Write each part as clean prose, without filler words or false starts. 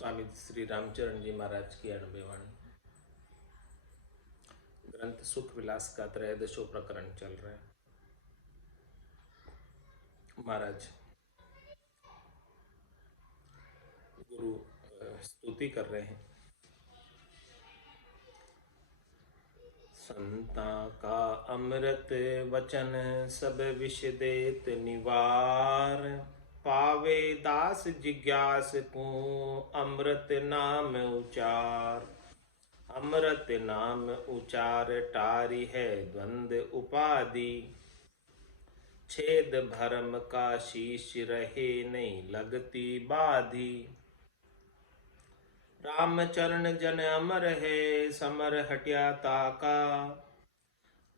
स्वामी श्री रामचरण जी महाराज की अणबे वाणी। ग्रंथ सुख विलास का त्रयोदशो प्रकरण चल रहा है। महाराज गुरु स्तुति कर रहे हैं। संता का अमृत वचन सब विष देत निवार, पावे दास जिज्ञास को अमृत नाम उचार। अमृत नाम उचार टारी है द्वंद उपाधि, छेद भरम का शीश रहे नहीं लगती बाधी। राम चरण जन अमर है समर हटिया ताका,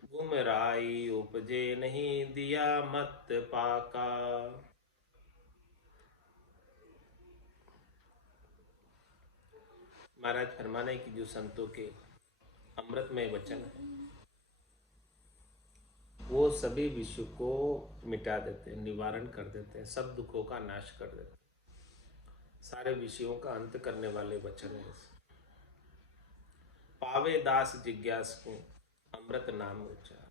गुमराई उपजे नहीं दिया मत पाका। महाराज फरमाने की जो संतों के अमृतमय वचन है वो सभी विषयों को मिटा देते हैं, निवारण कर देते हैं, सब दुखों का नाश कर देते हैं, सारे विषयों का अंत करने वाले वचन है। पावे दास जिज्ञास को अमृत नाम उच्चार।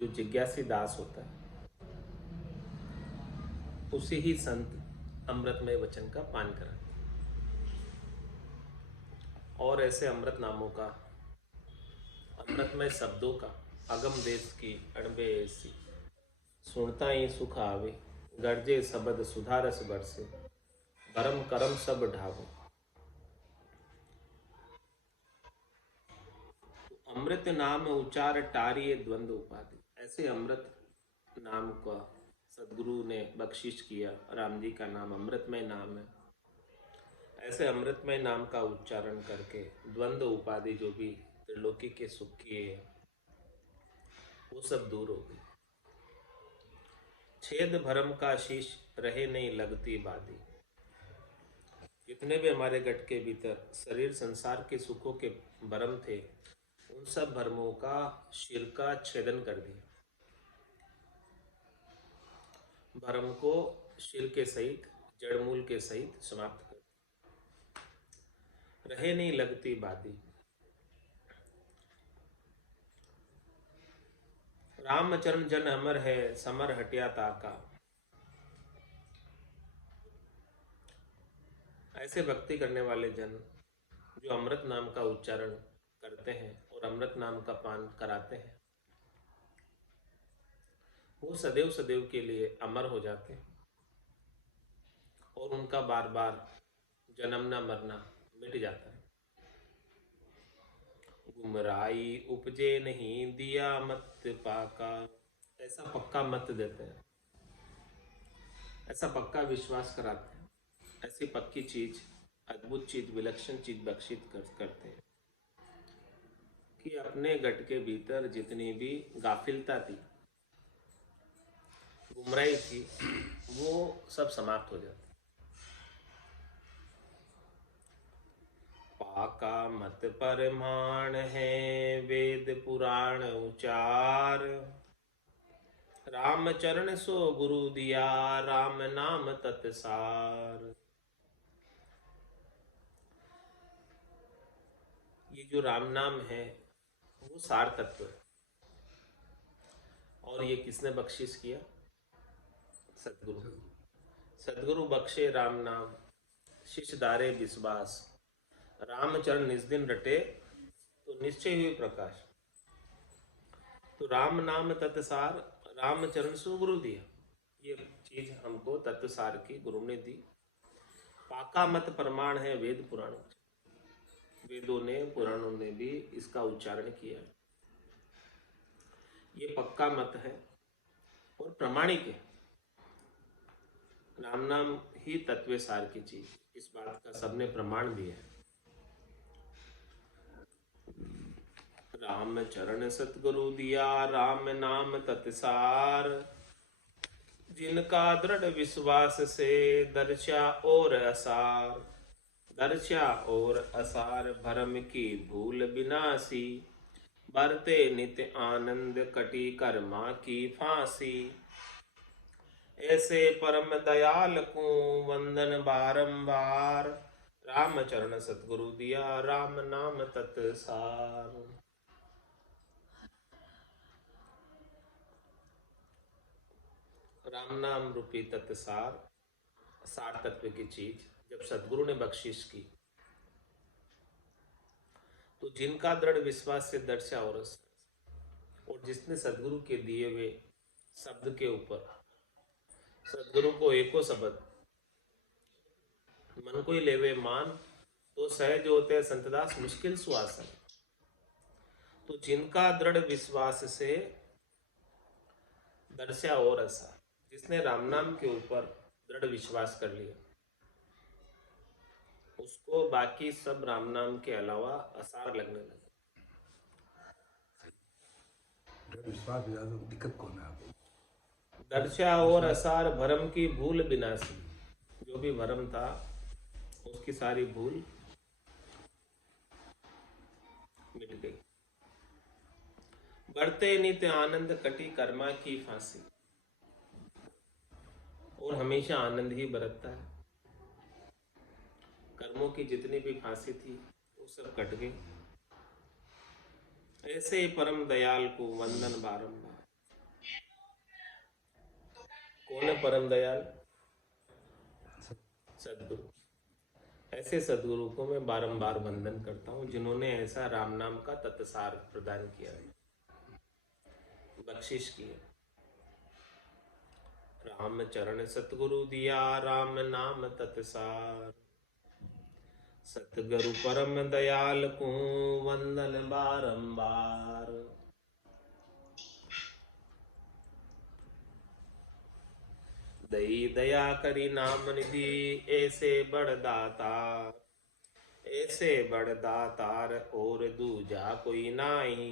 जो जिज्ञासी दास होता है उसी ही संत अमृतमय वचन का पान कराते हैं। और ऐसे अमृत नामों का, अमृतमय शब्दों का अगम देश की अणबे ऐसी, सुनता ही सुख आवे, गर्जे शब्द सुधारस बरसे, भरम करम सब ढावो। अमृत नाम उचार टारिये द्वंद उपाधि। ऐसे अमृत नाम का सदगुरु ने बख्शिश किया। राम जी का नाम अमृतमय नाम है। ऐसे अमृतमय नाम का उच्चारण करके द्वंद उपाधि जो भी त्रिलोकी के सुख किए वो सब दूर हो गए। छेद भरम का शीश रहे नहीं लगती बाधी। जितने भी हमारे गट के भीतर शरीर संसार के सुखों के भरम थे उन सब भरमों का शिर का छेदन कर दिया। भरम को शिर के सहित जड़मूल के सहित समाप्त कर। रहे नहीं लगती बाधी। रामचरण जन अमर है समर हटिया ताका। ऐसे भक्ति करने वाले जन जो अमृत नाम का उच्चारण करते हैं और अमृत नाम का पान कराते हैं वो सदैव सदैव के लिए अमर हो जाते हैं और उनका बार बार जन्मना मरना मिट जाता है। गुमराई उपजे नहीं दिया मत पाका। ऐसा पक्का मत देते हैं, ऐसा पक्का विश्वास कराते हैं, ऐसी पक्की चीज, अद्भुत चीज, विलक्षण चीज बख्शित करते हैं कि अपने गट के भीतर जितनी भी गाफिलता थी, गुमराही थी, वो सब समाप्त हो जाती। पाका मत परमाण है वेद पुराण उचार, राम चरण सो गुरु दिया राम नाम तत्सार। ये जो राम नाम है वो सार तत्व है। और ये किसने बख्शिश किया? सदगुरु। सदगुरु बख्शे राम नाम, शिष्य दारे विश्वास, रामचरण निज दिन रटे तो निश्चय हुए प्रकाश। तो राम नाम तत्सार, रामचरण सो गुरु दिया, ये चीज हमको तत्सार की गुरु ने दी। पाका मत प्रमाण है वेद पुराण। वेदों ने, पुराणों ने भी इसका उच्चारण किया। ये पक्का मत है और प्रमाणिक है। राम नाम ही तत्व सार की चीज, इस बात का सबने प्रमाण दिया है। राम चरण सतगुरु दिया राम नाम तत्सार, जिनका दृढ़ विश्वास से दर्शा और असार। दर्शा और असार भरम की भूल विनाशी, बरते नित्य आनंद कटी कर्मा की फांसी। ऐसे परम दयाल को वंदन बारंबार। राम चरण सतगुरु दिया राम नाम तत्सार। राम नाम रूपी तत्सार, सार तत्व की चीज जब सतगुरु ने बख्शिश की तो जिनका दृढ़ विश्वास से दर्शा और जिसने सदगुरु के दिए हुए शब्द के ऊपर सदगुरु को एको शब्द मन को ही लेवे मान, तो सहज होते संतदास मुश्किल सुआसन। तो जिनका दृढ़ विश्वास से दर्शा और ऐसा, जिसने राम नाम के ऊपर दृढ़ विश्वास कर लिया उसको बाकी सब राम नाम के अलावा आसार लगने लगे। विश्वास ज्यादा दिक्कत कौन है आपको? दर्शा और असार भरम की भूल विनाशी। जो भी भरम था उसकी सारी भूल मिट गई। बढ़ते नित्य आनंद कटी कर्मा की फांसी। और हमेशा आनंद ही बरतता है। कर्मों की जितनी भी फांसी थी वो सब कट गई। ऐसे ही परम दयाल को वंदन बारंबार। कौन है परम दयाल? सदगुरु। ऐसे सदगुरु को मैं बारंबार वंदन करता हूँ जिन्होंने ऐसा राम नाम का तत्सार प्रदान किया है, बख्शिश की है। राम चरण सतगुरु दिया राम नाम तत्सार। सतगुरु परम दयाल को वंदन बारंबार। दई दया करी नाम निधि ऐसे बड़ दातार। ऐसे बड़ दातार और दूजा कोई नाई।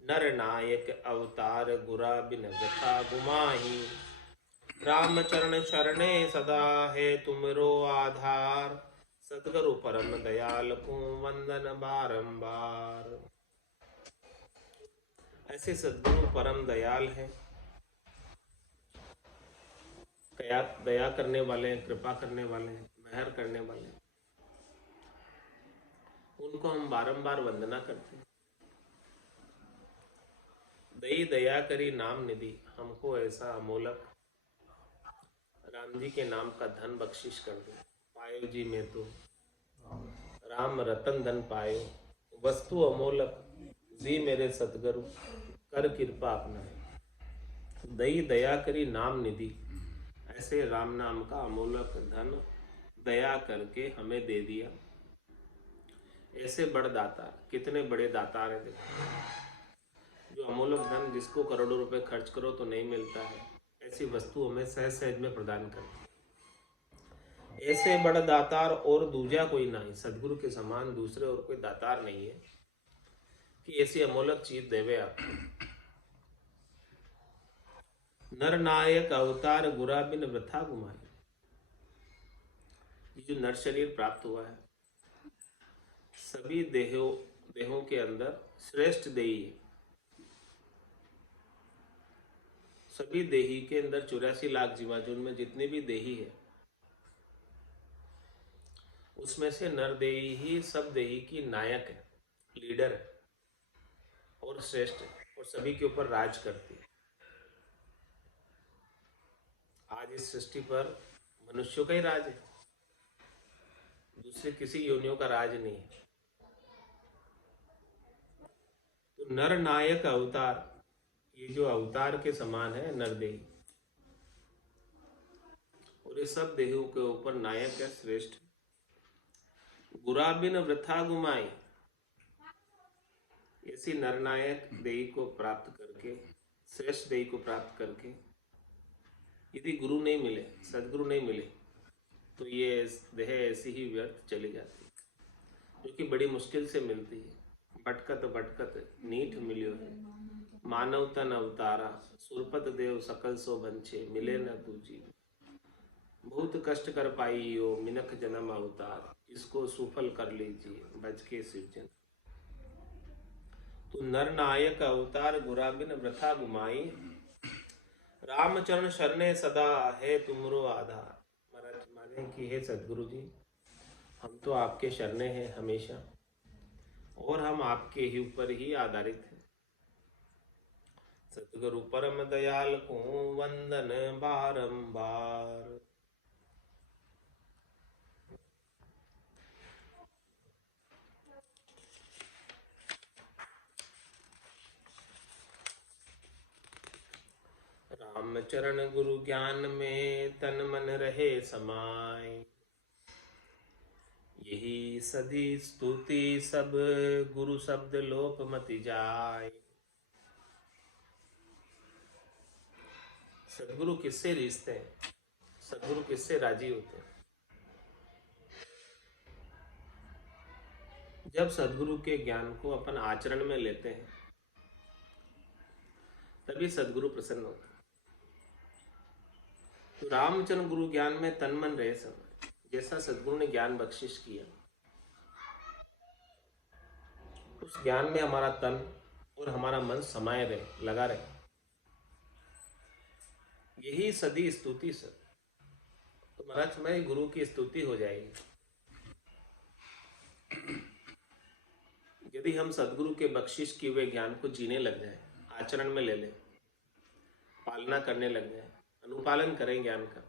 नर नायक अवतार गुरा बिन व्यथा गुमाही। राम चरण शरणे सदा है तुमरो आधार। सतगुरु परम दयाल को वंदन बारंबार। ऐसे सदगुरु परम दयाल हैं, दया करने वाले हैं, कृपा करने वाले हैं, मेहर करने वाले हैं। उनको हम बारंबार वंदना करते हैं। दई दया करी नाम निधि, हमको ऐसा अमोलक राम जी के नाम का धन बख्शिश कर दो। पायो जी में तो राम रतन धन पायो। वस्तु अमोलक जी मेरे सतगुरु कर कृपा अपना। दई दया करी नाम निधि, ऐसे राम नाम का अमोलक धन दया करके हमें दे दिया। ऐसे बड़ दातार, कितने बड़े दातार हैं देखो। जो अमोलक धन जिसको करोड़ों रुपए खर्च करो तो नहीं मिलता है, ऐसी वस्तु हमें सहज सहज में प्रदान करती। ऐसे बड़ दातार और दूजा कोई नहीं। सदगुरु के समान दूसरे और कोई दातार नहीं है कि ऐसी अमोलक चीज देवे आपको। नर नायक अवतार गुरा बिन वृथा गुमाई। ये जो नर शरीर प्राप्त हुआ है सभी देहों के अंदर श्रेष्ठ देही है। सभी देही के अंदर 84 लाख जीवाजून में जितनी भी देही है उसमें से नर देही ही सब देही की नायक है, लीडर है और श्रेष्ठ है और सभी के ऊपर राज करती है। आज इस सृष्टि पर मनुष्यों का ही राज है, दूसरे किसी योनियों का राज नहीं है। तो नर नायक अवतार, ये जो अवतार के समान है नरदेही, और ये सब देहों के ऊपर नायक है, श्रेष्ठ। गुरा बिन वृथा गुमाई, ऐसी नरनायक देही को प्राप्त करके, श्रेष्ठ देही को प्राप्त करके यदि गुरु नहीं मिले, सदगुरु नहीं मिले तो ये देह ऐसी ही व्यर्थ चली जाती है, जो कि बड़ी मुश्किल से मिलती है। भटकत भटकत नीठ मिलियो है, मानव तन अवतारा। सुरपत देव सकल सो बंछे, मिले न दूजी। बहुत कष्ट कर पाई हो मिनख जन्म अवतार, इसको सुफल कर लीजिए बज के शिवजन। तो नर नायक अवतार गुरा बिन वृथा गुमाई। रामचरण शरणे सदा है तुमरो आधार। महाराज माने कि हे सदगुरु जी, हम तो आपके शरणे हैं हमेशा, और हम आपके ही ऊपर ही आधारित हैं। सतगुरु परम दयाल को वंदन बारंबार। रामचरण गुरु ज्ञान में तन मन रहे समाय। यही सदी स्तुति सब गुरु शब्द लोप मति जाय। सदगुरु किससे रिश्ते हैं? सदगुरु किससे राजी होते हैं? जब सदगुरु के ज्ञान को अपन आचरण में लेते हैं, तभी सदगुरु प्रसन्न होते हैं। तो रामचरण गुरु ज्ञान में तन मन रहे समय, जैसा सदगुरु ने ज्ञान बख्शिश किया, उस ज्ञान में हमारा तन और हमारा मन समाये रहे, लगा रहे, यही सदी स्तुति सर। तो महाराज में गुरु की स्तुति हो जाएगी यदि हम सदगुरु के बख्शिश किए हुए ज्ञान को जीने लग जाए, आचरण में ले लें, पालना करने लग जाए, अनुपालन करें ज्ञान का।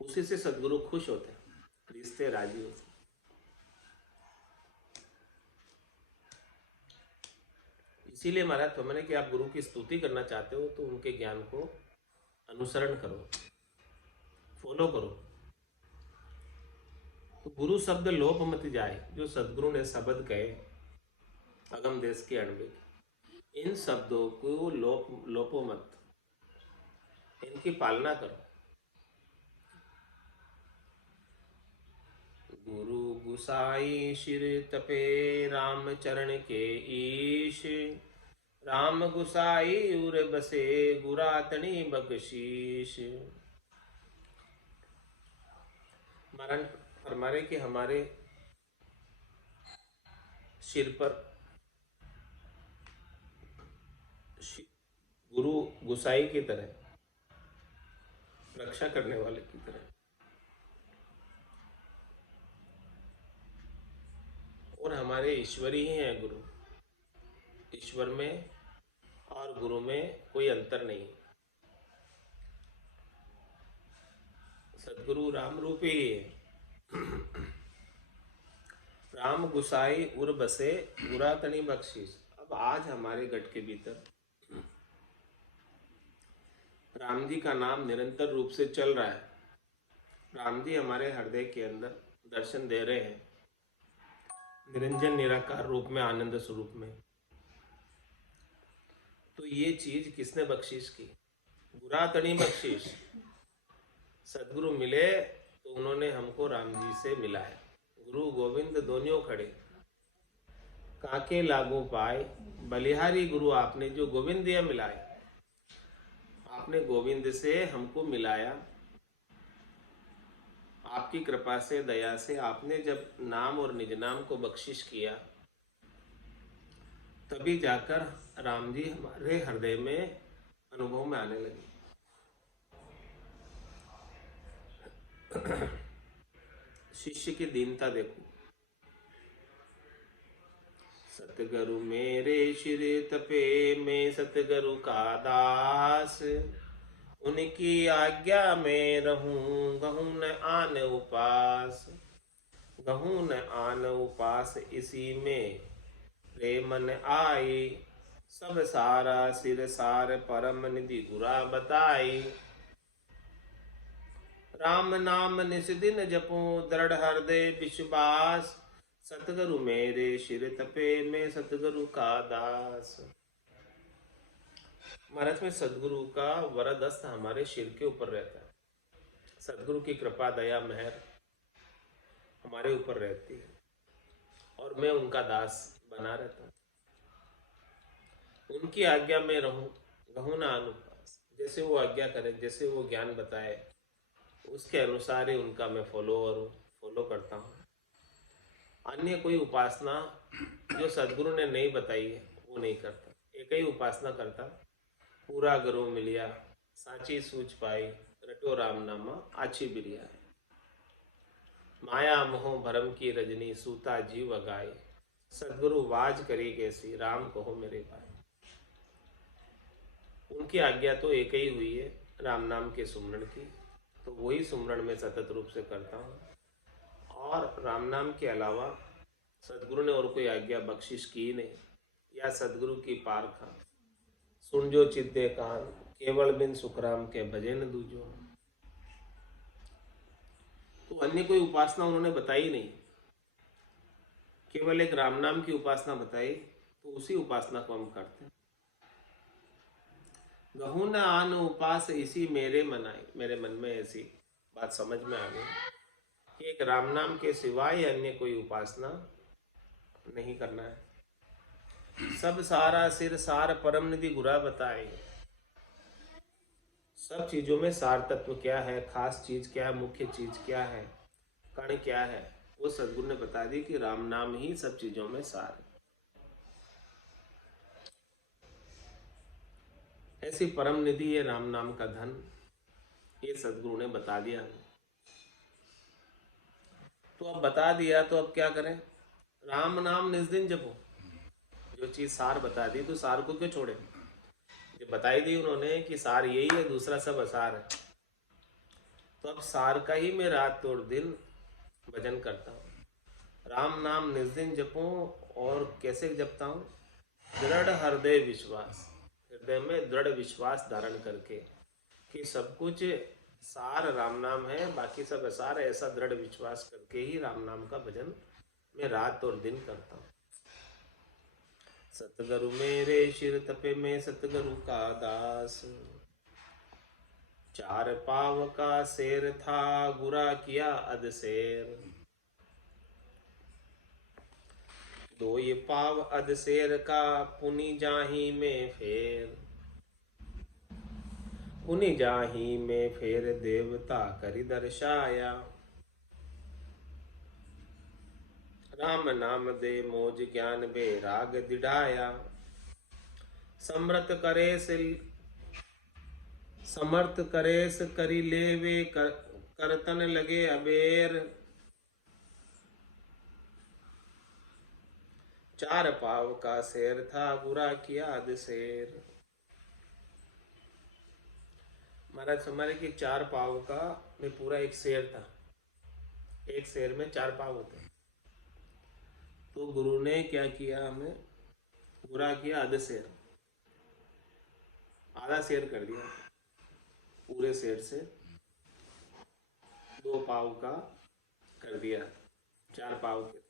उसी से सदगुरु खुश होते हैं, रिश्ते राजी होते हैं। इसीलिए महाराज तो मैंने कि आप गुरु की स्तुति करना चाहते हो तो उनके ज्ञान को अनुसरण करो, फॉलो करो। तो गुरु शब्द लोप मत जाए, जो सदगुरु ने शब्द कहे अगम देश के अणविक, इन शब्दों को लोपो मत, इनकी पालना करो। गुरु गुसाई शिर तपे राम चरण के ईश। राम गुसाई उर बसे गुरातनी बख्शीश। महाराज फरमारे कि हमारे सिर पर गुरु गुसाई की तरह, रक्षा करने वाले की तरह, और हमारे ईश्वर ही हैं गुरु। ईश्वर में और गुरु में कोई अंतर नहीं। सदगुरु राम रूप ही है। राम गुसाई उर बसे गुरातनी बख्शीश। अब आज हमारे गढ़ के भीतर राम जी का नाम निरंतर रूप से चल रहा है। राम जी हमारे हृदय के अंदर दर्शन दे रहे हैं, निरंजन निराकार रूप में, आनंद स्वरूप में। तो ये चीज किसने बख्शिश की? गुरातनी बख्शिश। सदगुरु मिले तो उन्होंने हमको राम जी से मिलाया। गुरु गोविंद दोनों खड़े, काके लागू पाए बलिहारी गुरु आपने जो गोविंद दिया मिलाया। आपने गोविंद से हमको मिलाया, आपकी कृपा से, दया से आपने जब नाम और निज नाम को बख्शिश किया, तभी जाकर राम जी हमारे हृदय में अनुभव में आने लगे। शिष्य की दीनता देखो। सतगुरु मेरे शिर तपे, मैं सतगुरु का दास। उनकी आज्ञा में रहूं, गहूं न आन उपास। गहूं न आन उपास, इसी में प्रेमन आई। सब सारा सिर सार परम निधि गुरा बताई। राम नाम निस दिन जपो, दृढ़ हृदय विश्वास। सतगुरु मेरे शिर तपे, मैं सतगुरु का दास। महाराज में सदगुरु का वरद हस्त हमारे सिर के ऊपर रहता है। सदगुरु की कृपा, दया, मेहर हमारे ऊपर रहती है, और मैं उनका दास बना रहता हूँ। उनकी आज्ञा में रहूं, गहूं ना अनुपास। जैसे वो आज्ञा करे, जैसे वो ज्ञान बताए, उसके अनुसार ही उनका मैं फॉलो करता हूँ। अन्य कोई उपासना जो सदगुरु ने नहीं बताई है वो नहीं करता। एक ही उपासना करता, पूरा गुरु मिलिया, साची सूझ पाई रटो राम नामा आछी बिरिया है। माया मोह भरम की रजनी सूता जीव अगाए, सदगुरु वाज करी कैसी राम कहो मेरे भाई। उनकी आज्ञा तो एक ही हुई है राम नाम के सुमरण की, तो वही सुमरण में सतत रूप से करता हूँ। और राम नाम के अलावा सदगुरु ने और कोई आज्ञा बख्शिश की नहीं, या सदगुरु की पारखा सुन जो चिद्दे कान, केवल बिन सुखराम के भजे न दूजो। तो अन्य कोई उपासना उन्होंने बताई नहीं, केवल एक राम नाम की उपासना बताई, तो उसी उपासना को हम करते हैं। गहू न आन उपास इसी मेरे मन आई, मेरे मन में ऐसी बात समझ में आ गई कि एक राम नाम के सिवाय अन्य कोई उपासना नहीं करना है। सब सारा सिर सार परम निधि गुरा बताए। सब चीजों में सार तत्व क्या है, खास चीज क्या है, मुख्य चीज क्या है, कण क्या है, वो सदगुरु ने बता दी कि राम नाम ही सब चीजों में सार है। ऐसी परम निधि है राम नाम का धन, ये सदगुरु ने बता दिया। तो अब बता दिया तो अब क्या करें? राम नाम निज दिन जपो। जो चीज सार बता दी तो सार को क्यों छोड़े? जो बताई दी उन्होंने कि सार यही है, दूसरा सब असार है, तो अब सार का ही मैं रात और दिन भजन करता हूँ। राम नाम निज दिन जपो। और कैसे जपता हूँ? दृढ़ हृदय विश्वास, हृदय में दृढ़ विश्वास धारण करके कि सब कुछ सार राम नाम है, बाकी सब असार है, ऐसा दृढ़ विश्वास करके ही राम नाम का भजन मैं रात और दिन करता हूँ। सतगुरु मेरे शिर तपे में सतगुरु का दास, चार पाव का शेर था गुरा किया अध शेर। दो ये पाव अध शेर का पुनि जाही में फेर, पुनि जाही में फेर देवता करि दर्शाया। राम नाम दे मोज ज्ञान बेराग दिढ़ाया। समर्थ करेस करी लेवे करतन लगे अबेर। चार पाव का शेर था गुरा किया अध शेर। महाराज हमारे की चार पाव का में पूरा एक शेर था, एक शेर में चार पाव होते हैं। तो गुरु ने क्या किया, हमें गुरा किया अध शेर, आधा शेर कर दिया, पूरे शेर से दो पाव का कर दिया, चार पाव के थे।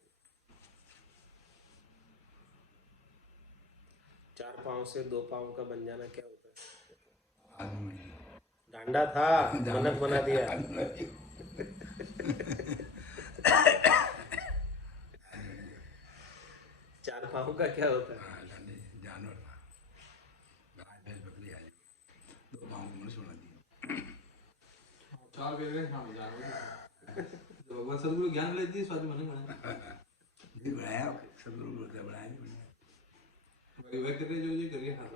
चार पाव से दो पाव का बन जाना क्या होता है? डांडा था, मनक बना दिया। चार पाव का क्या होता है? जानवर था, गाय भैंस बकरी आई, दो पाँव को मनुष्य बना दिया। चार पेड़ हाँ जानवर तो भगवान सदगुरु ज्ञान ले दी स्वाद मन बनाया जी बनाया सदगुरु को क्या बनाया नहीं बनाया। वह करे जो ये करिए हाँ।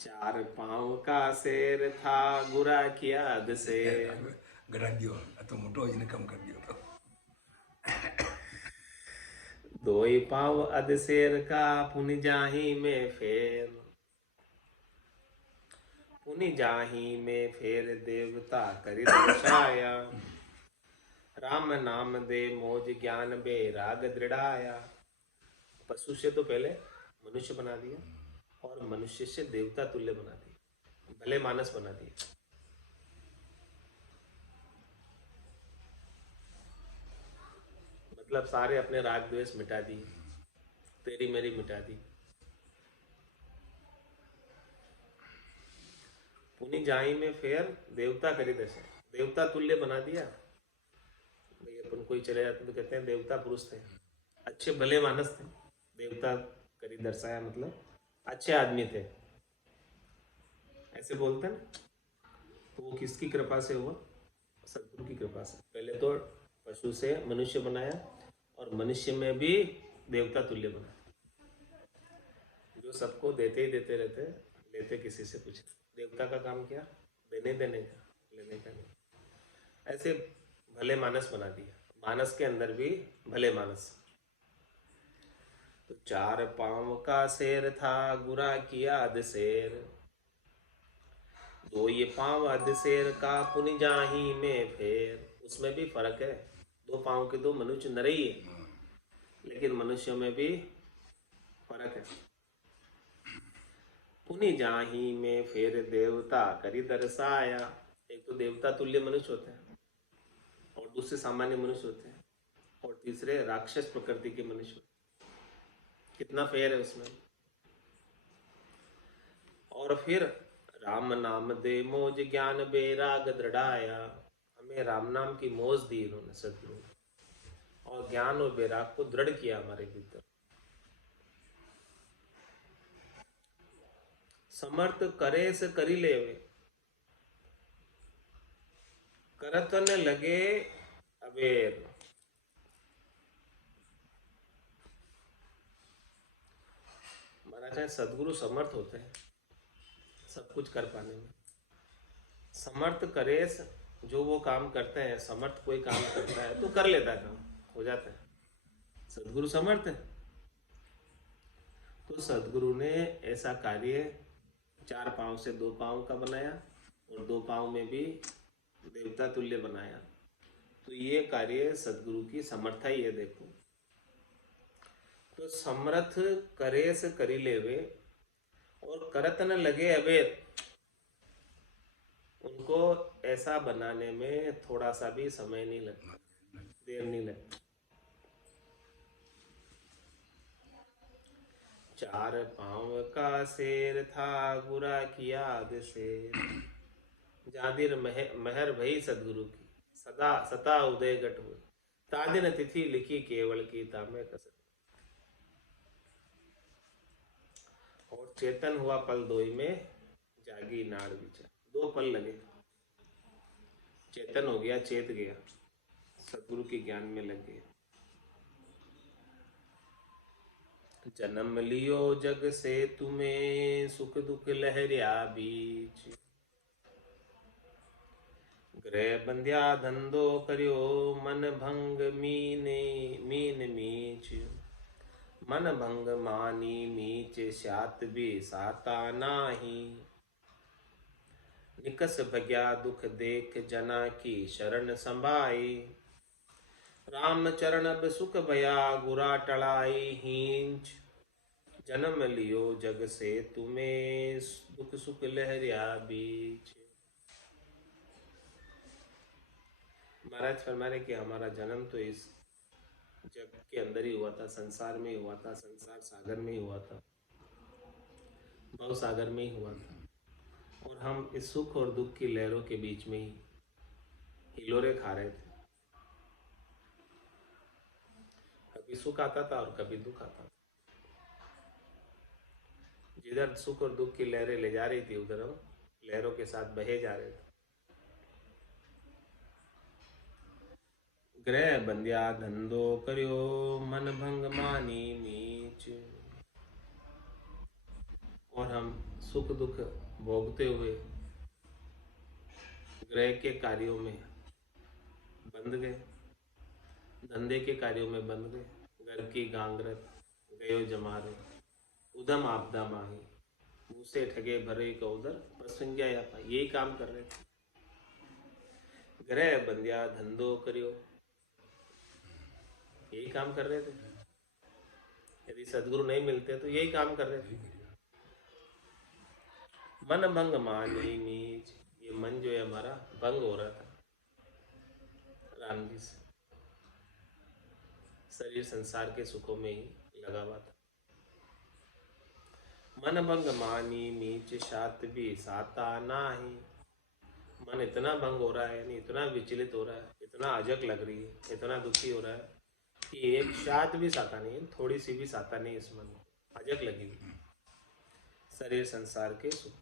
चार पांव का शेर था गुरा किया अध शेर। घटा दियो तो मोटो जिन्हें कम कर दियो तो दो ही पाव अध शेर का पुनि जाही में फेर। पुनि जाही में फेर देवता करि दर्शाया। राम नाम दे मोज ज्ञान बेराग दृढ़ाया। पशु से तो पहले मनुष्य बना दिया और मनुष्य से देवता तुल्य बना दिया, भले मानस बना दिया। मतलब सारे अपने राग द्वेष मिटा दिए, तेरी मेरी मिटा दी। पुनि जाई में फेर देवता करी दशा, देवता तुल्य बना दिया। भाई अपन कोई चले जाते तो कहते हैं देवता पुरुष थे, अच्छे भले मानस थे, देवता करी दर्शाया मतलब अच्छे आदमी थे, ऐसे बोलते हैं। तो वो किसकी कृपा से हुआ? सदगुरु की कृपा से। पहले तो पशु से मनुष्य बनाया और मनुष्य में भी देवता तुल्य बनाया, जो सबको देते ही देते रहते, थे किसी से पूछ, देवता का काम क्या, देने देने का, लेने का नहीं। ऐसे भले मानस बना दिया, मानस के अंदर भी भले मानस। तो 4 पांव का शेर था, गुरा किया अध शेर, 2 ये पांव अध शेर का, पुनि जाही में फेर। उसमें भी फर्क है, 2 पांव के 2 मनुष्य नर ही है, लेकिन मनुष्यों में भी फर्क है। पुनि जाही में फेर, देवता करी दर्शाया। एक तो देवता तुल्य मनुष्य होते हैं, और दूसरे सामान्य मनुष्य होते हैं, और तीसरे राक्षस प्रकृति के मनुष्य। कितना फेर है उसमें। और फिर राम नाम दे मोज, ज्ञान बेराग दृढ़ाया। हमें राम नाम की मोज दी इन्होंने सदगुरु, और ज्ञान और बेराग को दृढ़ किया हमारे भीतर। समर्थ करे से करी लेवे, करतन लगे अबेर। महाराज है सदगुरु समर्थ होते हैं सब कुछ कर पाने में। समर्थ करे, जो वो काम करते हैं, समर्थ कोई काम करता है तो कर लेता है, काम हो जाता है। सदगुरु समर्थ है, तो सदगुरु ने ऐसा कार्य 4 पांव से 2 पांव का बनाया, और 2 पांव में भी देवता तुल्य बनाया। तो ये कार्य सदगुरु की समर्था ही है। देखो, तो समर्थ करे से करी लेवे, और करत न लगे अवेद। उनको ऐसा बनाने में थोड़ा सा भी समय नहीं लगता, देर नहीं लगती। 4 पांव का शेर था, गुरा किया अध शेर। जादिर महर भई सदगुरु की, सदा सता उदय घट हुए। तादिन तिथि लिखी केवल की, तामे कसर। और चेतन हुआ पल दोई में, जागी नाड़ विचार। 2 पल लगे, चेतन हो गया, चेत गया, सदगुरु के ज्ञान में लग गया। जन्म लियो जग से तुम्हें, सुख दुख लहरिया बीच। ग्रह बंध्या धंधो करियो, मन भंग मीने मीन मीच। मन भंग मानी मीच, सात भी साता नाही। निकस भग्या दुख देख, जना की शरण संभाई। राम चरण अब सुख भया, गुरा टलाई हींच। जन्म लियो जग से तुम्हें, दुख सुख लहरिया बीच। महाराज फरमा रहे कि हमारा जन्म तो इस जग के अंदर ही हुआ था, संसार में ही हुआ था, संसार सागर में ही हुआ था, भव सागर में ही हुआ था। और हम इस सुख और दुख की लहरों के बीच में ही हिलोरे खा रहे थे। कभी सुख आता था और कभी दुख आता था। जिधर सुख और दुख की लहरें ले जा रही थी, उधर हम लहरों के साथ बहे जा रहे थे। ग्रह बंध्या धंधो करियो, मन भंग मानी मीच। और हम सुख दुख भोगते हुए ग्रह के कार्यों में बंध गए, धंधे के कार्यों में बंध गए। घर की गांगरत गयो जमारे, उधम आपदा माही। मुँह से ठगे भरे का उधर, प्रसंज्ञा या पाई। यही काम कर रहे थे। ग्रह बंध्या धंधो करियो, यही काम कर रहे थे। यदि सदगुरु नहीं मिलते तो यही काम कर रहे थे। मन भंग मानी नीच, ये मन जो है हमारा भंग हो रहा था राम जी से। शरीर संसार के सुखों में ही लगा हुआ था। मन भंग मानी नीच, सात भी साता नाही। मन इतना भंग हो रहा है, यानी इतना विचलित हो रहा है, इतना अजग लग रही है, इतना दुखी हो रहा है कि एक शात भी साता नहीं है, थोड़ी सी भी साता नहीं इस मन में, अजग लगी हुई शरीर संसार के सुख।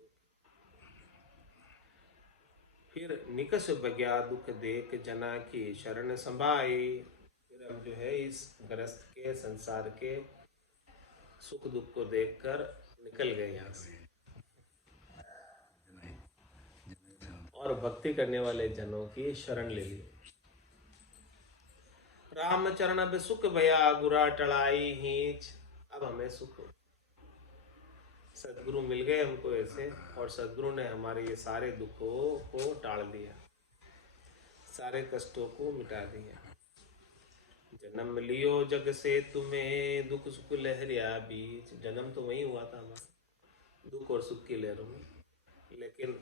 फिर निकस बग्या दुख देख, जना की शरण संभाई। फिर हम जो है इस ग्रस्त के संसार के सुख दुख को देखकर निकल गए यहाँ से। और भक्ति करने वाले जनों की शरण ले ली। रामचरण अब सुख भया गुरा टड़ाई हीच, अब हमें सुख हो। सदगुरु मिल गए हमको ऐसे, और सदगुरु ने हमारे ये सारे दुखों को टाल दिया, सारे कष्टों को मिटा दिया। जन्म लियो जग से तुम्हें दुख सुख लहरिया बीच, जन्म तो वही हुआ था हमारा दुख और सुख की लहरों में, लेकिन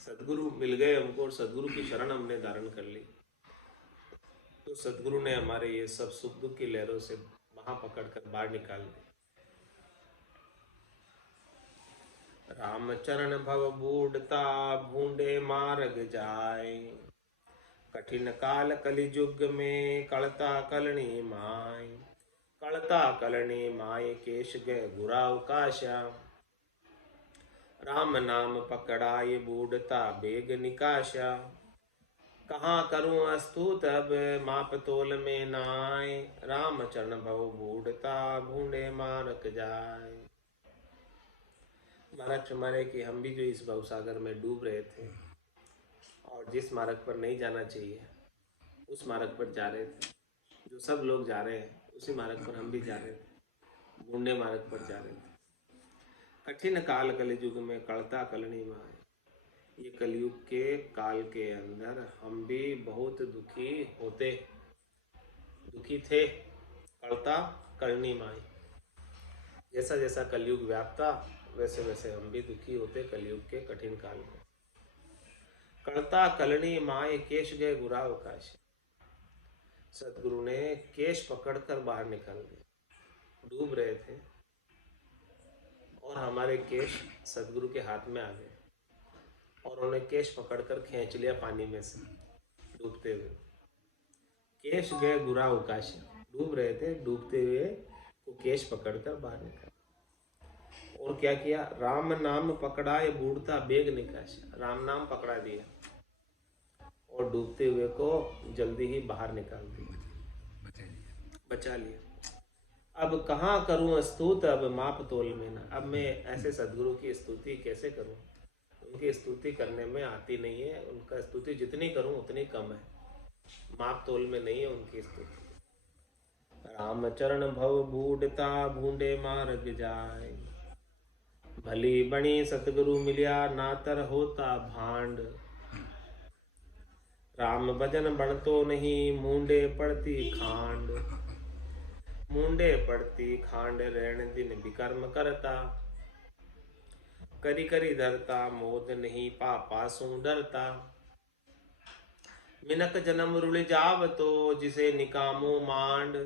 सदगुरु मिल गए हमको और सदगुरु की शरण हमने धारण कर ली, तो सदगुरु ने हमारे ये सब सुख दुख की लहरों से वहां पकड़कर बाहर निकाल दी। रामचरण भव बूढ़ता भूंडे मार्ग जाए, कठिन काल कलिजुग में कलता कलनी माय, कलता कलनी माय केश गए गुराव काशा, राम नाम पकड़ाए बूढ़ता बेग निकाशा, कहाँ करूं अस्तुत अब माप तोल में नाय, राम चरण भव बूढ़ता भूंडे मारक जाए। महाराज हमारे कि हम भी जो इस भवसागर में डूब रहे थे और जिस मार्ग पर नहीं जाना चाहिए उस मार्ग पर जा रहे थे, जो सब लोग जा रहे हैं उसी मार्ग पर हम भी जा रहे थे, बूढ़े मार्ग पर जा रहे थे। कठिन काल कलियुग में कलता कलनी माय, ये कलयुग के काल के अंदर हम भी बहुत दुखी थे। कलता कलनी माय, जैसा जैसा कलयुग व्यापता वैसे वैसे हम भी दुखी होते कलयुग के कठिन काल में। कलता कलनी माय केश गए गुराव काश, सदगुरु ने केश पकड़कर बाहर निकाल दिए। डूब रहे थे और हमारे केश सदगुरु के हाथ में आ गए और उन्हें केश पकड़कर खींच लिया पानी में से डूबते हुए। केश गए गुराव काश, डूब रहे थे, डूबते हुए वो केश पकड़कर बाहर निकाल। और क्या किया, राम नाम पकड़ाए बूढ़ता बेग निकाश, राम नाम पकड़ा दिया और डूबते हुए को जल्दी ही बाहर निकाल दिया, बचा लिया। अब कहाँ करूं स्तुत अब माप तोल में ना, अब मैं ऐसे सदगुरु की स्तुति कैसे करूं, उनकी स्तुति करने में आती नहीं है, उनका स्तुति जितनी करूं उतनी कम है, माप तोल में नहीं है उनकी स्तुति। रामचरण भव बूढ़ता भूंडे मार्ग जाए, भली बणी सतगुरु मिलिया नातर होता भांड, राम भजन बनतो नहीं मूंडे पड़ती खांड, मूंडे पड़ती खांड रहन दिन विकर्म करता, करी करी धरता मोद नहीं पापा सु डरता, मिनक जन्म रुल जाव तो जिसे निकामो मांड,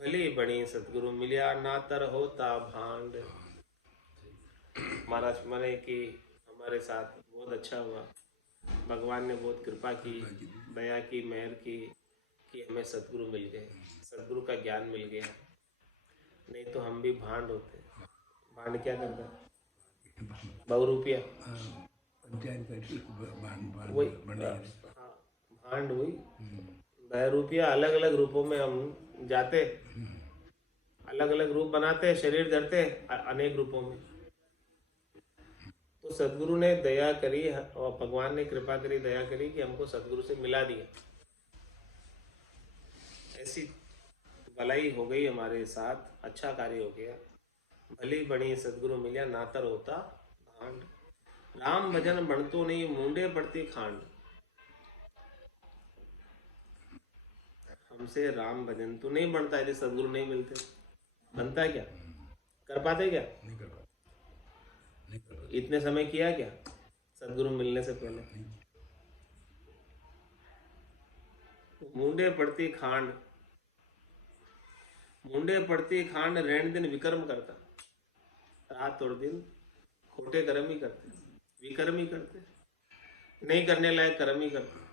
भली बणी सतगुरु मिलिया नातर होता भांड। महाराज मने कि हमारे साथ बहुत अच्छा हुआ, भगवान ने बहुत कृपा की, दया की, मेहर की कि हमें सतगुरु मिल गए, सतगुरु का ज्ञान मिल गया, नहीं तो हम भी भांड होते। भांड क्या करता, बहुरूपिया वही, हाँ भांड वही, बहुरूपिया अलग अलग रूपों में हम जाते, अलग अलग रूप बनाते, शरीर धरते अनेक रूपों में। तो सदगुरु ने दया करी और भगवान ने कृपा करी, दया करी कि हमको सदगुरु से मिला दिया। ऐसी भलाई हो गई हमारे साथ, अच्छा कार्य हो गया। भली बड़ी सदगुरु मिलिया नातर होता भांड, राम भजन बनतो नहीं मूंडे पड़ती खांड। हमसे राम भजन तो नहीं बनता यदि सदगुरु नहीं मिलते, बनता है क्या, कर पाते क्या, नहीं कर पाते। इतने समय किया क्या सदगुरु मिलने से पहले। मूंडे पड़ती खांड, मूंडे पड़ती खांड रहन दिन विकर्म करता, रात और दिन खोटे कर्म ही करते, विकर्म ही करते, नहीं करने लायक कर्म ही करते।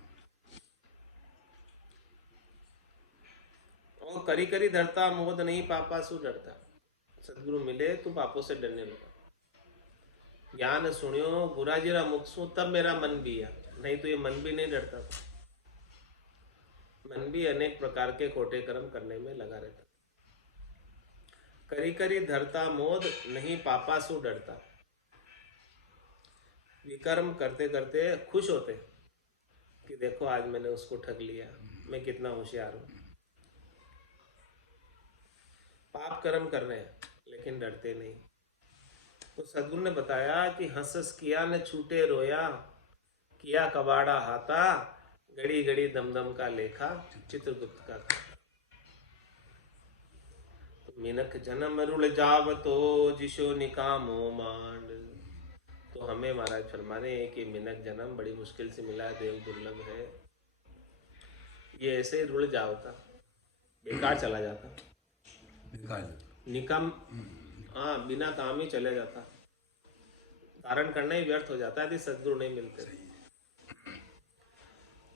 और करी करी धरता मोद नहीं पापा सु डरता, सदगुरु मिले तो पापों से डरने लगा। ज्ञान सुनियो गुराजीरा मुख सु तब मेरा मन भी है, नहीं तो ये मन भी नहीं डरता, मन भी अनेक प्रकार के खोटे कर्म करने में लगा रहता। करी करी धरता मोद नहीं पापा सु डरता, विकर्म करते करते खुश होते कि देखो आज मैंने उसको ठग लिया, मैं कितना होशियार हूं। पाप कर्म कर रहे हैं लेकिन डरते नहीं। तो सदगुरु ने बताया कि हंस हंस किया न छूटे रोया, किया कबाड़ा हाथा, गड़ी गड़ी दमदम का लेखा, चित्रगुप्त का खाता। तो मिनख जन्म रुल जावतो, जिशो निकामो मांड। तो हमें महाराज फरमा रहे हैं कि मिनख जन्म बड़ी मुश्किल से मिला है, देव दुर्लभ है। ये ऐसे ही रुल जावता, बेकार चला जाता, बेकार। निकम, हाँ बिना काम ही चले जाता, धारण करना ही व्यर्थ हो जाता है यदि सदगुरु नहीं मिलते।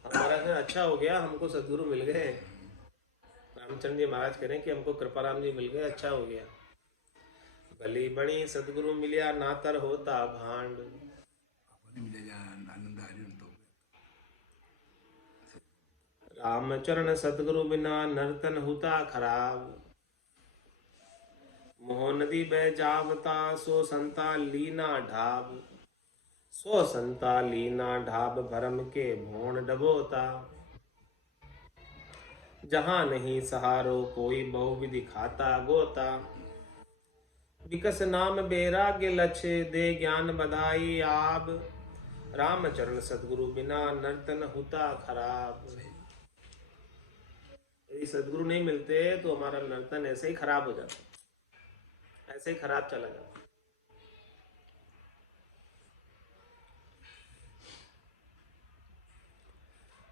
हमारा घर अच्छा हो गया, हमको सदगुरु मिल गए। रामचंद्र जी महाराज कह रहे हैं कि हमको कृपाराम जी मिल गए, अच्छा हो गया। भली बणी सदगुरु मिलिया, नातर होता भांड। आपको नहीं मिलेगा आनंद आ रही तो रामचरण सतगुरु बिना नर्तन होता खराब। मोह नदी बह जावता, सो संता लीना ढाब। सो संता लीना ढाब, भरम के भोण डबोता। जहां नहीं सहारो कोई, बहुविधि खाता गोता। विकस नाम बैराग्य लक्ष्य, दे ज्ञान बधाई आब। रामचरण सतगुरु बिना नर्तन होता खराब। यदि सदगुरु नहीं मिलते तो हमारा नर्तन ऐसे ही खराब हो जाता, ऐसे ही खराब चला जाता।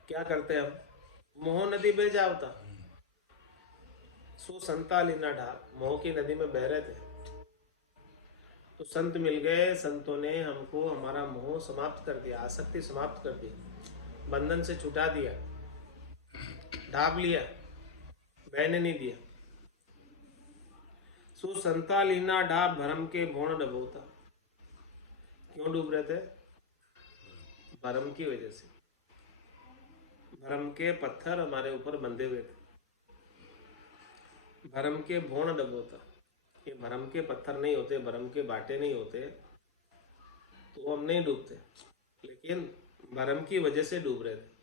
क्या करते हम? मोह नदी बह जावता, सो संता लीना ढाब। मोह की नदी में बह रहे थे तो संत मिल गए, संतों ने हमको हमारा मोह समाप्त कर दिया, आसक्ति समाप्त कर दी, बंधन से छुटा दिया, ढाब लिया, बहने नहीं दिया। सो संता लीना ढाब, भरम के भोण डबोता। क्यों डूब रहे थे? भरम की वजह से। भरम के पत्थर हमारे ऊपर बंधे हुए थे, भरम के भोण डबोता। ये भरम के पत्थर नहीं होते, भरम के बाटे नहीं होते तो हम नहीं डूबते, लेकिन भरम की वजह से डूब रहे थे।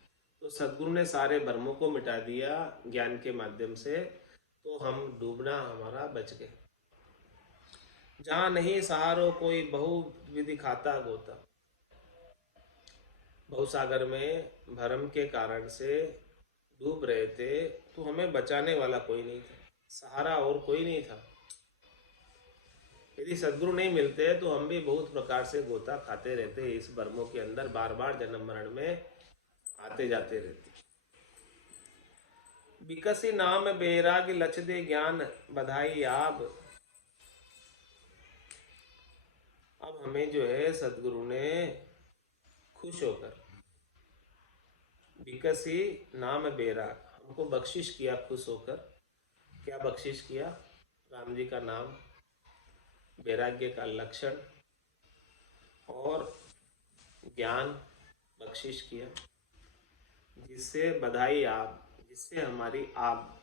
तो सदगुरु ने सारे भरमों को मिटा दिया ज्ञान के माध्यम से, तो हम डूबना हमारा बच गए। जहां नहीं सहारो कोई, बहुविधि खाता गोता। बहुसागर में भरम के कारण से डूब रहे थे तो हमें बचाने वाला कोई नहीं था, सहारा और कोई नहीं था। यदि सदगुरु नहीं मिलते तो हम भी बहुत प्रकार से गोता खाते रहते, इस भरमों के अंदर बार बार जन्म मरण में आते जाते रहते। विकसी नाम बैराग, लक्ष दे ज्ञान बधाई आब। अब हमें जो है सदगुरु ने खुश होकर, विकसी नाम बैराग, हमको बख्शिश किया खुश होकर। क्या बख्शिश किया? राम जी का नाम, वैराग्य का लक्षण और ज्ञान बख्शिश किया, जिससे बधाई आप, जिससे हमारी आप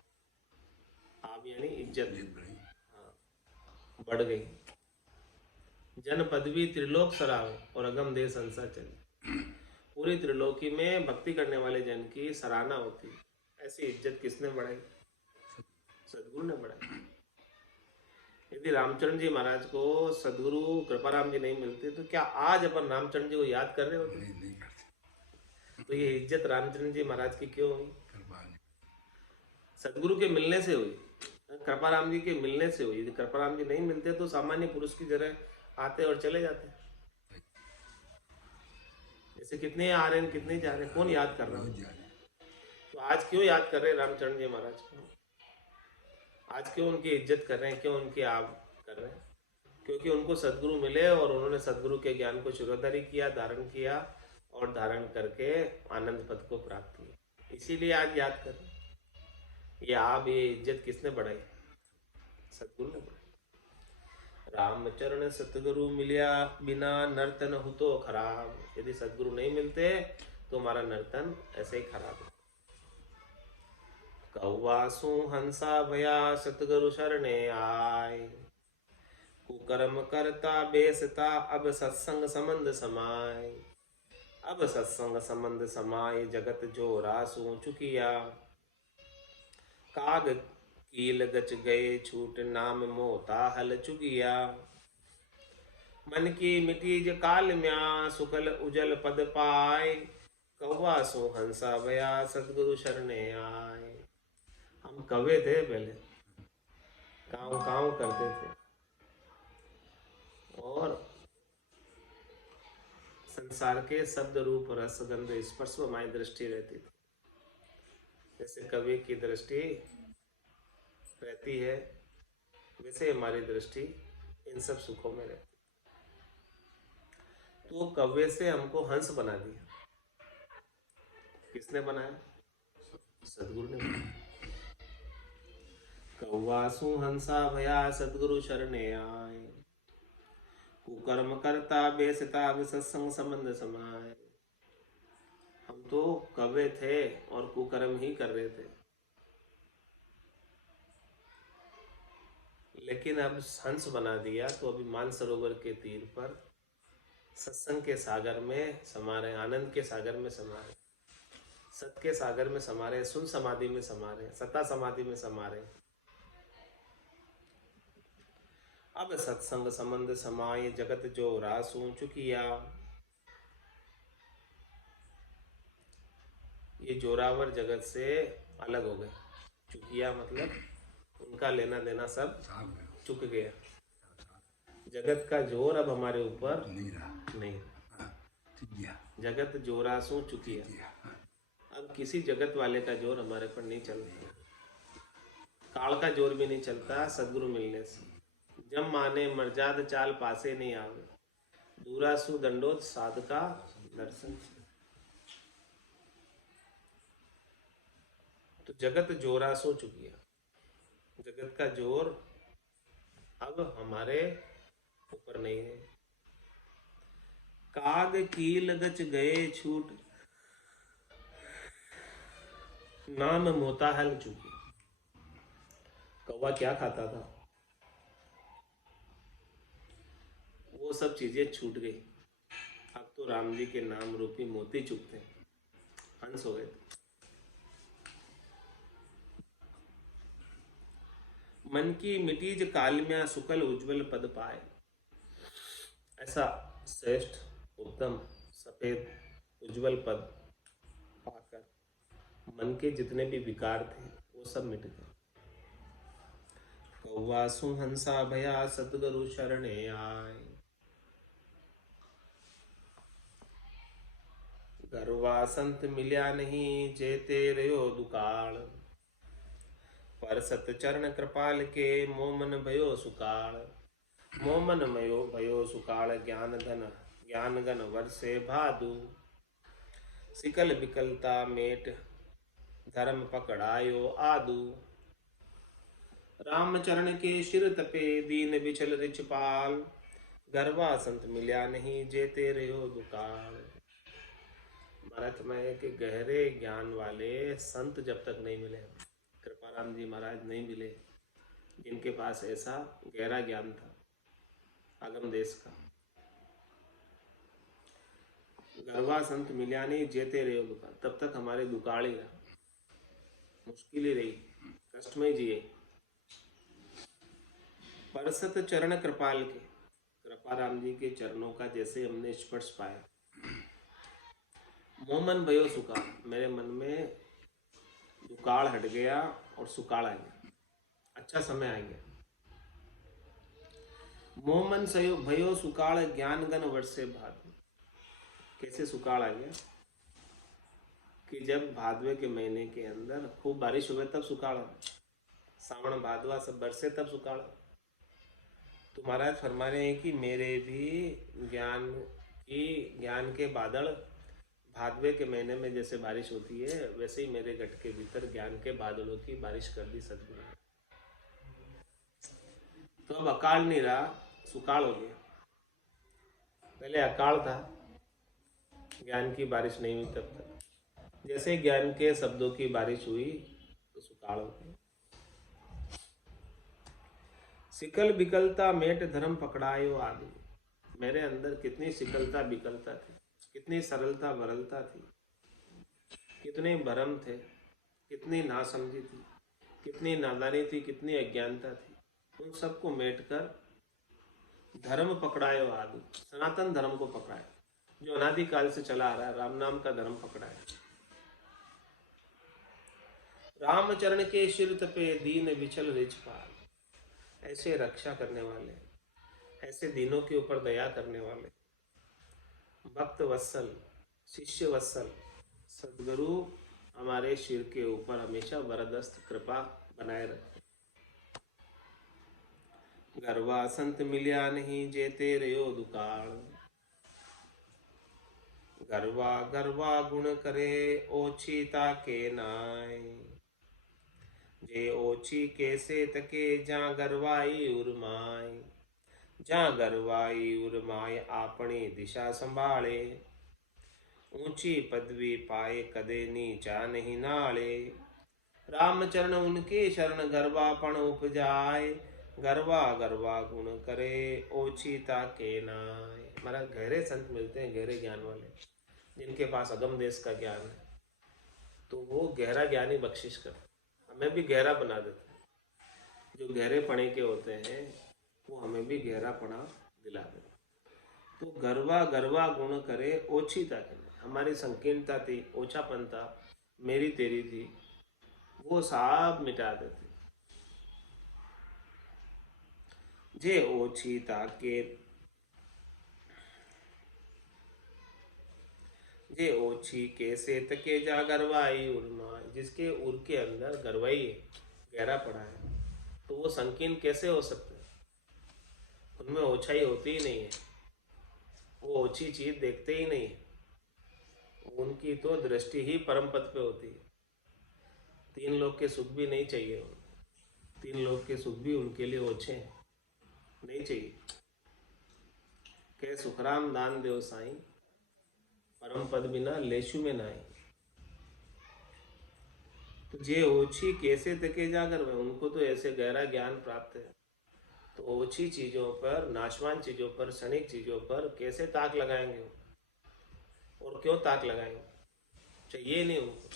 यानी इज्जत बढ़ गई। जन पदवी त्रिलोक सराव और अगम दे संसार चले। पूरी त्रिलोकी में भक्ति करने वाले जन की सराहना होती। ऐसी इज्जत किसने बढ़ाई? सदगुरु ने बढ़ाई। यदि रामचरण जी महाराज को सदगुरु कृपाराम जी नहीं मिलते तो क्या आज अपन रामचरण जी को याद कर रहे होते? नहीं करते। तो ये इज्जत रामचरण जी महाराज की क्यों हुई? कृपा नहीं। सदगुरु के मिलने से हुई, कृपाराम जी के मिलने से हुई। यदि कृपाराम जी नहीं मिलते तो सामान्य पुरुष की तरह आते और चले जाते। जैसे कितने आ रहे हैं, कितने जा रहे हैं, कौन याद कर रहा है? तो आज क्यों याद कर रहे हैं रामचरण जी महाराज को? आज क्यों उनकी इज्जत कर रहे हैं, क्यों उनकी आप कर रहे हैं? क्योंकि उनको सदगुरु मिले और उन्होंने सदगुरु के ज्ञान को शिरोधारी किया, धारण किया और धारण करके आनंद पद को प्राप्त किया। इसीलिए आज याद कर रहे हैं। ये आप, ये इज्जत किसने बढ़ाई? सदगुरु ने बढ़ाई। रामचरण सतगुरु मिलिया, बिना नर्तन हो तो खराब। यदि सदगुरु नहीं मिलते तो हमारा नर्तन ऐसे ही खराब है। कौवासु हंसा भया, सतगुरु शरणे आय। कुकर्म करता बेसता अब सत्संग संबंध समाय। अब सत्संग संबंध समाय जगत जो रासू चुकिया। काग कील गच गए छूट नाम मोता हल चुकिया। मन की मिटी ज काल म्या सुकल उजल पद पाए। कौवा सो हंसा भया सतगुरु शरणे आए। हम कौवे थे पहले, काव काव करते थे और संसार के शब्द रूप रस गंध स्पर्श में हमारी दृष्टि रहती थी। जैसे कवि की दृष्टि रहती है वैसे हमारी दृष्टि इन सब सुखों में रहती। तो कव्य से हमको हंस बना दिया। किसने बनाया? सदगुरु ने बनाया। कौवा सु हंसा भया सदगुरु शरणे आए। कुकर्म करता बेसता सत्संग संबंध समाए। हम तो कव्य थे और कुकर्म ही कर रहे थे, लेकिन अब हंस बना दिया तो अभी मानसरोवर के तीर पर सत्संग के सागर में समा रहे, आनंद के सागर में समा रहे, सत के सागर में समा रहे, सुन समाधि में समा रहे, सता समाधि में समा रहे। अब सत्संग संबंध समाये जगत जो रासू चुकिया। ये जोरावर जगत से अलग हो गए। चुकिया मतलब उनका लेना देना सब चुक गया। जगत का जोर अब हमारे ऊपर नहीं रहा। नहीं। ठीक गया। जगत जोरासू चुकिया। अब किसी जगत वाले का जोर हमारे पर नहीं चलता। काल का जोर भी नहीं चलता सदगुरु मिलने से। जब माने मर्जाद चाल पासे नहीं आवे। दूरासु दंडोत साधका दर्शन। तो जगत जोरासो चुकिया। जगत का जोर अब हमारे ऊपर नहीं है। काग कील गच गए छूट नाम मोता हल चुकी। कौवा क्या खाता था? वो सब चीजें छूट गई। अब तो राम जी के नाम रूपी मोती चुकते हैं। हंस हो गए। मन की मिटीज कालम्या सुकल उज्जवल पद पाए। ऐसा श्रेष्ठ उत्तम सफेद उज्जवल पद पाकर मन के जितने भी विकार थे वो सब मिट गए। कौवा सु हंसा भया सतगुरु शरणे आए। गरवा संत मिल्या नहीं जेते रहो दुकाल। पर सत चरण कृपाल के मोमन भयो सुकाल। मोमन मयो भयो सुकाल ज्ञान गन वर्षे भादु। सिकल विकलता मेट धर्म पकड़ायो आदु। राम चरण के शिर तपे दीन बिचल रिचपाल। गरवा संत मिल्या नहीं जेते रहो दुकाल। भारत में के गहरे ज्ञान वाले संत जब तक नहीं मिले, कृपाराम जी महाराज नहीं मिले जिनके पास ऐसा गहरा ज्ञान था आगम देश का। गरवा संत मिल्या नहीं जेते रहो दुकाल। तब तक हमारे दुकाल ही रहा, मुश्किल ही रही, कष्ट में जिए। परसत चरण कृपाल के, कृपाराम जी के चरणों का जैसे हमने स्पर्श पाया। मोमन भयो सुकाल, मेरे मन में दुकाल हट गया और सुकाल आ गया, अच्छा समय आ गया। मोमन सयो भयो सुकाल ज्ञान गन वर्षे भादु। कैसे सुकाल आ गया कि जब भादवे के महीने के अंदर खूब बारिश हुए तब सुकाल। सावन भादवा सब बरसे तब सुकाल। तो महाराज फरमा रहे हैं कि मेरे भी ज्ञान के बादल भादवे के महीने में जैसे बारिश होती है वैसे ही मेरे गट के भीतर ज्ञान के बादलों की बारिश कर दी सदगुरु ने। तो अब अकाल नहीं रहा, सुकाल हो गया। पहले अकाल था, ज्ञान की बारिश नहीं हुई तब तक। जैसे ज्ञान के शब्दों की बारिश हुई तो सुकाल हो गया। सिकल बिकलता मेट धर्म पकड़ायो आदि। मेरे अंदर कितनी सिकलता बिकलता थी, कितनी सरलता बरलता थी, कितने भरम थे, कितनी नासमझी थी, कितनी नादानी थी, कितनी अज्ञानता थी। उन सबको मेट कर धर्म पकड़ायो आदि, सनातन धर्म को पकड़ाए, जो अनादिकाल से चला आ रहा है, राम नाम का धर्म पकड़ाए। रामचरण के शिरत पे दीन विचल रिचपाल, ऐसे रक्षा करने वाले, ऐसे दीनों के ऊपर दया करने वाले, भक्त वत्सल, शिष्य वत्सल सदगुरु हमारे शिर के ऊपर हमेशा वरदस्त कृपा बनाए रखे। गरवा संत मिलिया नहीं जे तेरयो दुकाल, गरवा गरवा गुण करे ओछीता के नाय, जे ओछी कैसे तके जा गरवाई उर्माय, जा गरवाई उर्माय आपनी दिशा संभाले, ऊंची पदवी पाए कदे नीचा नहीं नाले, रामचरण उनके शरण गरवापण उपजाए, गरवा गरवा गुण करे ओछीता के नाय। हमारा गहरे संत मिलते हैं, गहरे ज्ञान वाले, जिनके पास अगम देश का ज्ञान है, तो वो गहरा ज्ञान ही बख्शिश करते, हमें भी गहरा बना देते हैं। जो गहरे पने के होते हैं वो हमें भी गहरा पना दिला देते। तो गरवा गरवा गुण करे ओछीता के नाय, हमारी संकीर्णता थी, ओछापन था, मेरी तेरी थी, वो सब मिटा देते। जे ओछीता के जे ओछी कैसे तके जा गरवाई उर्मा, जिसके उर के अंदर गरवाई है, गहरा पड़ा है, तो वो संकीर्ण कैसे हो सकते हैं? उनमें ओछाई होती ही नहीं है, वो ओछी चीज देखते ही नहीं है, उनकी तो दृष्टि ही परम पद पे होती है। तीन लोग के सुख भी नहीं चाहिए, तीन लोग के सुख भी उनके लिए ओछे हैं, नहीं चाहिए। के सुखराम दान देव साईं, परम पद बिना लेशु में नाई। तो जे ओछी कैसे तके जाकर में, उनको तो ऐसे गहरा ज्ञान प्राप्त है, तो ओछी चीजों पर, नाशवान चीजों पर, क्षणिक चीजों पर कैसे ताक लगाएंगे? और क्यों ताक लगाएंगे? चाहिए नहीं उनको।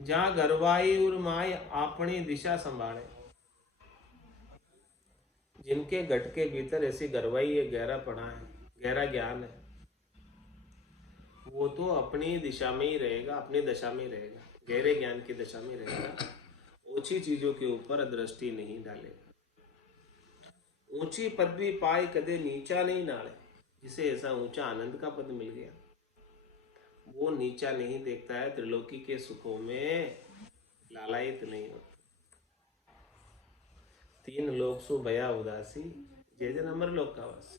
जहां गरवाई उर्माय अपनी दिशा संभाले, जिनके गट के भीतर ऐसी गरवाई है, गहरा पड़ा है, गहरा ज्ञान है, वो तो अपनी दिशा में ही रहेगा, अपनी दशा में ही रहेगा, गहरे ज्ञान की दशा में रहेगा, ऊंची चीजों के ऊपर दृष्टि नहीं डालेगा। ऊंची पदवी पाए कदे नीचा नहीं नाले, जिसे ऐसा ऊंचा आनंद का पद मिल गया, वो नीचा नहीं देखता है, त्रिलोकी के सुखों में लालायित नहीं होता। तीन लोक सु भया उदासी, जय जन अमर लोक का वास।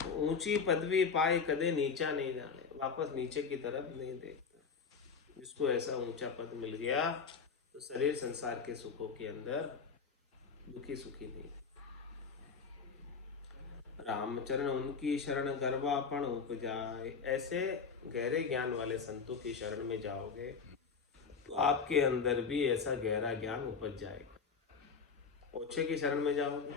ऊंची पदवी पाए कदे नीचा नहीं जाने, वापस नीचे की तरफ नहीं देखता। जिसको ऐसा ऊंचा पद मिल गया तो शरीर संसार के सुखों के अंदर दुखी सुखी नहीं। रामचरण उनकी शरण गर्वापण उपजाए, ऐसे गहरे ज्ञान वाले संतों की शरण में जाओगे तो आपके अंदर भी ऐसा गहरा ज्ञान उपज जाएगा। ओछे की शरण में जाओगे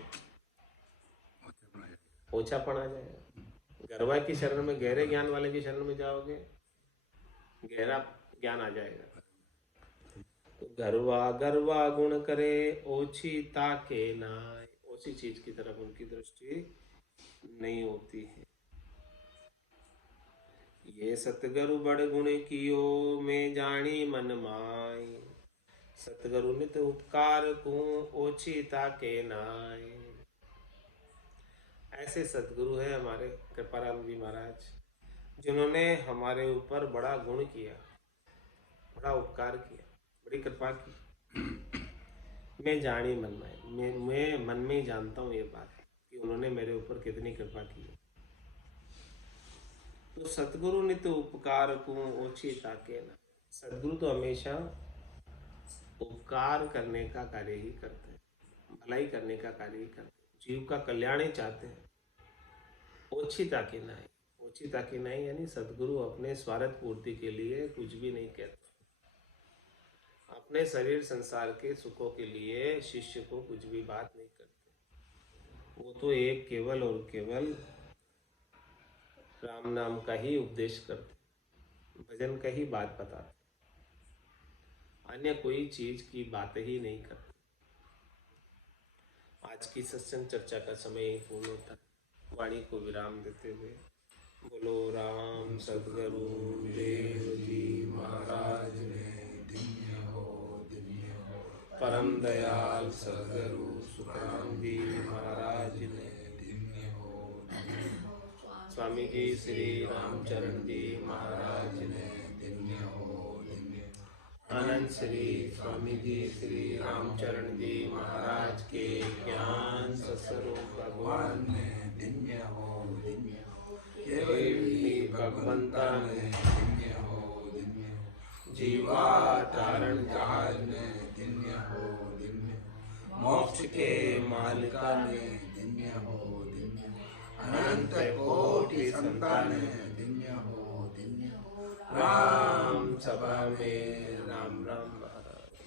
ओछापन आ जाएगा, गरवा की शरण में, गहरे ज्ञान वाले की शरण में जाओगे गहरा ज्ञान आ जाएगा। तो गरवा गरवा गुण करे ओछी ताके नाय, ओछी चीज की तरफ उनकी दृष्टि नहीं होती है। ये सतगुरु बड़ गुण कियो में जानी मन माय, सतगुरु नित उपकार को ओछी ताके नाय। ऐसे सतगुरु है हमारे कृपाराम जी महाराज, जिन्होंने हमारे ऊपर बड़ा गुण किया, बड़ा उपकार किया, बड़ी कृपा की। मैं जानी मन में, मैं मन में ही जानता हूँ ये बात कि उन्होंने मेरे ऊपर कितनी कृपा की। तो सतगुरु नित उपकार को ओछी ताके ना, सतगुरु तो हमेशा उपकार करने का कार्य ही करते हैं, भलाई करने का कार्य ही करते हैं, जीव का कल्याण ही चाहते हैं। ओछी ताके नहीं, ओछी ताके नहीं यानी सतगुरु अपने स्वार्थ पूर्ति के लिए कुछ भी नहीं कहते। अपने शरीर संसार के सुखों के लिए शिष्य को कुछ भी बात नहीं करते। वो तो एक केवल और केवल राम नाम का ही उपदेश करते, भजन का ही बात बताते, अन्य कोई चीज की बात ही नहीं करते। आज की सत्संग चर्चा का समय पूर्ण होता है। वाणी को विराम देते हुए बोलो राम सद्गुरु देव जी महाराज ने, परम दयाल सद्गुरु सुखराम जी महाराज ने, स्वामी जी श्री रामचरण जी महाराज ने, आनंद श्री स्वामी जी श्री रामचरण जी महाराज के ज्ञान सस्वरूप भगवान ने, भगवंता ने, जीवा तारण जहाज ने, मोक्ष के मालिका ने, अनंत कोटि संतान ने, राम सभा में